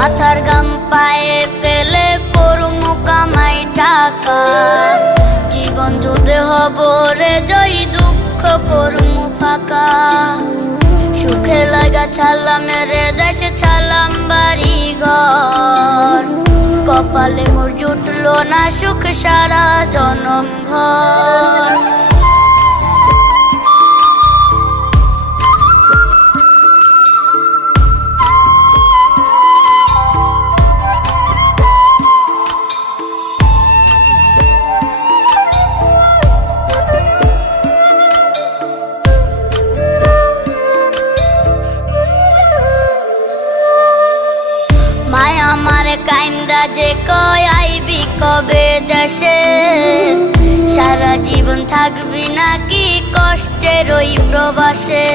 মাথার গাম পায়ে ফেলে করমু কামাই টাকা, জীবন যুদ্ধে হব রে জয়ী, দুঃখ করমু ফাঁকা। সুখের লাগা ছাড়লাম রে দেশে, ছাড়লাম বাড়ি ঘর, কপালে মোর জুটলো না সুখ সারা জনম ভর। মায়া আমারে কাইন্দা যে কয় আইবি কবে দেশে, সারা জীবন থাকবি নাকি কষ্টের ওই প্রবাসে।